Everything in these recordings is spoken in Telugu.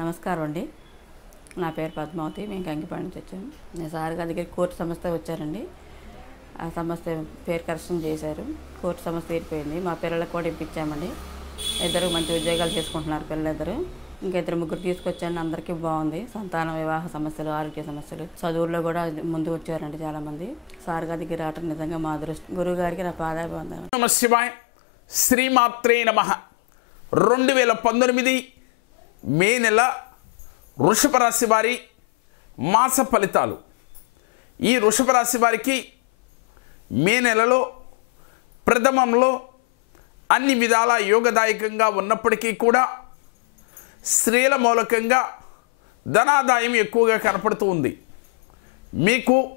నమస్కారం అండి. నా పేరు పద్మావతి మేము కంకిపాడు నుంచి వచ్చాము నేను సార్ గారి దగ్గర కోర్టు సంస్థ వచ్చారండి. ఆ సంస్థ పేరు కరెక్షన్ చేశారు. కోర్టు సంస్థ తీరిపోయింది. మా పిల్లలకు కూడా ఇప్పించామండి. ఇద్దరు మంచి ఉద్యోగాలు చేసుకుంటున్నారు పిల్లలిద్దరు. ఇంకా ఇద్దరు ముగ్గురు తీసుకొచ్చాను అందరికీ బాగుంది. సంతాన వివాహ సమస్యలు ఆరోగ్య సమస్యలు. చదువుల్లో కూడా ముందు వచ్చారండి చాలామంది. సార్ గారి దగ్గర రావటం నిజంగా మా అదృష్టం. గురువు గారికి నా పాదాభివందనం నమస్తే శ్రీమాత్రే నమ. రెండు వేల పంతొమ్మిది మే నెల వృషభ రాశి వారి మాస ఫలితాలు. ఈ వృషభ రాశి వారికి మే నెలలో ప్రథమంలో అన్ని విధాల యోగదాయకంగా ఉన్నప్పటికీ కూడా స్త్రీల మూలకంగా ధనాదాయం ఎక్కువగా కనపడుతూ ఉంది. మీకు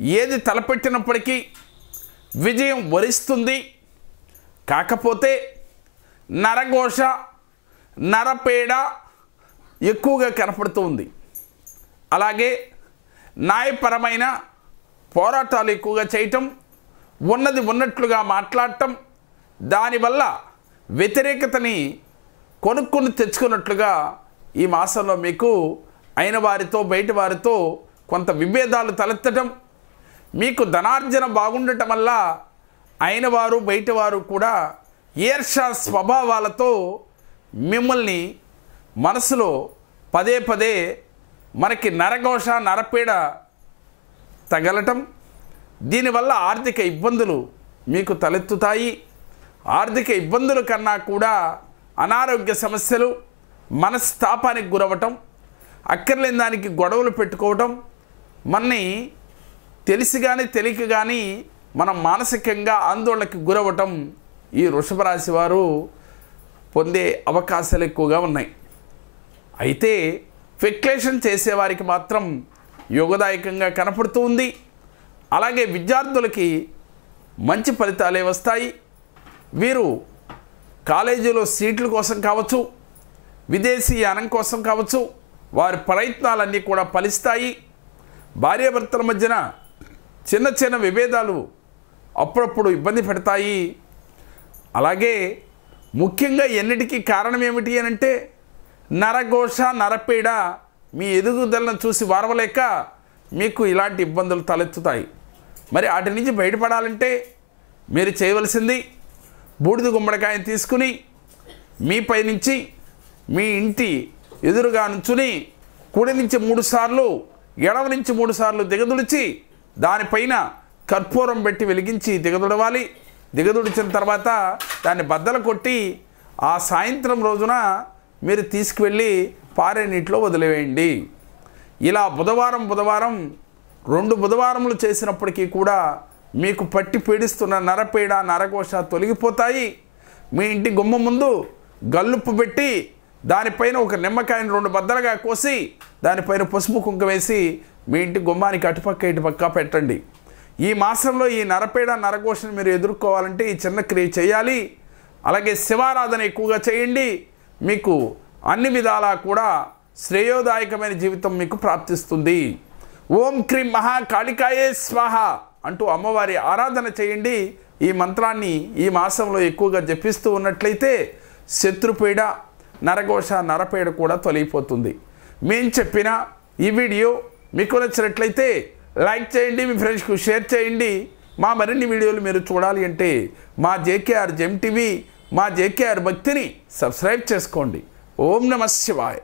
ఏది తలపెట్టినప్పటికీ విజయం వరిస్తుంది. కాకపోతే నరఘోష నరపేడ ఎక్కువగా కనపడుతూ ఉంది. అలాగే న్యాయపరమైన పోరాటాలు ఎక్కువగా చేయటం ఉన్నది ఉన్నట్లుగా మాట్లాడటం దానివల్ల వ్యతిరేకతని కొనుక్కొని తెచ్చుకున్నట్లుగా ఈ మాసంలో మీకు అయిన వారితో బయట వారితో కొంత విభేదాలు తలెత్తటం మీకు ధనార్జన బాగుండటం వల్ల అయిన వారు బయటవారు కూడా ఈర్ష స్వభావాలతో మిమ్మల్ని మనసులో పదే పదే మనకి నరఘోష నరపీడ తగలటం దీనివల్ల ఆర్థిక ఇబ్బందులు మీకు తలెత్తుతాయి. ఆర్థిక ఇబ్బందుల కన్నా కూడా అనారోగ్య సమస్యలు మనస్తాపానికి గురవటం అక్కర్లేని దానికి గొడవలు పెట్టుకోవటం మనని తెలిసి కానీ తెలియక కానీ మనం మానసికంగా ఆందోళనకి గురవటం ఈ వృషభ రాశి వారు పొందే అవకాశాలు ఎక్కువగా ఉన్నాయి. అయితే ఫెక్లేషన్ చేసేవారికి మాత్రం యోగదాయకంగా కనపడుతూ ఉంది. అలాగే విద్యార్థులకి మంచి ఫలితాలే వస్తాయి. వీరు కాలేజీలో సీట్ల కోసం కావచ్చు విదేశీ యానం కోసం కావచ్చు వారి ప్రయత్నాలన్నీ కూడా ఫలిస్తాయి. భార్యాభర్తల మధ్యన చిన్న చిన్న విభేదాలు అప్పుడప్పుడు ఇబ్బంది పెడతాయి. అలాగే ముఖ్యంగా ఎన్నిటికీ కారణం ఏమిటి అని అంటే నరఘోష నరపీడ మీ ఎదుగుదలను చూసి వారవలేక మీకు ఇలాంటి ఇబ్బందులు తలెత్తుతాయి. మరి వాటి నుంచి బయటపడాలంటే మీరు చేయవలసింది బూడిద గుమ్మడికాయని తీసుకుని మీపై నుంచి మీ ఇంటి ఎదురుగా నుంచుని కుడి నుంచి మూడు సార్లు నుంచి మూడు సార్లు దిగదుడిచి దానిపైన కర్పూరం పెట్టి వెలిగించి దిగదుడవాలి. దిగదుడిచిన తర్వాత దాన్ని బద్దలు కొట్టి ఆ సాయంత్రం రోజున మీరు తీసుకువెళ్ళి పారే నీటిలో వదిలివేయండి. ఇలా బుధవారం బుధవారం రెండు బుధవారములు చేసినప్పటికీ కూడా మీకు పట్టి పీడిస్తున్న నరపీడ నరఘోష తొలగిపోతాయి. మీ ఇంటి గుమ్మ ముందు గల్లుప్పు పెట్టి దానిపైన ఒక నిమ్మకాయని రెండు బద్దలుగా కోసి దానిపైన పసుపు కుంక వేసి మీ ఇంటి గుమ్మానికి అటుపక్క ఇటుపక్క పెట్టండి. ఈ మాసంలో ఈ నరపేడ నరఘోషను మీరు ఎదుర్కోవాలంటే ఈ చిన్న క్రియ చేయాలి. అలాగే శివారాధన ఎక్కువగా చేయండి. మీకు అన్ని విధాలా కూడా శ్రేయోదాయకమైన జీవితం మీకు ప్రాప్తిస్తుంది. ఓం క్రీం మహాకాళికాయే స్వాహ అంటూ అమ్మవారి ఆరాధన చేయండి. ఈ మంత్రాన్ని ఈ మాసంలో ఎక్కువగా జపిస్తూ ఉన్నట్లయితే శత్రుపీడ నరఘోష నరపీడ కూడా తొలగిపోతుంది. మేము చెప్పిన ఈ వీడియో మీకు నచ్చినట్లయితే లైక్ చేయండి మీ ఫ్రెండ్స్కు షేర్ చేయండి. మా మరిన్ని వీడియోలు మీరు చూడాలి అంటే మా జేకేఆర్ జెమ్ టీవీ మా జేకేఆర్ భక్తిని సబ్స్క్రైబ్ చేసుకోండి. ఓం నమ శివాయ్.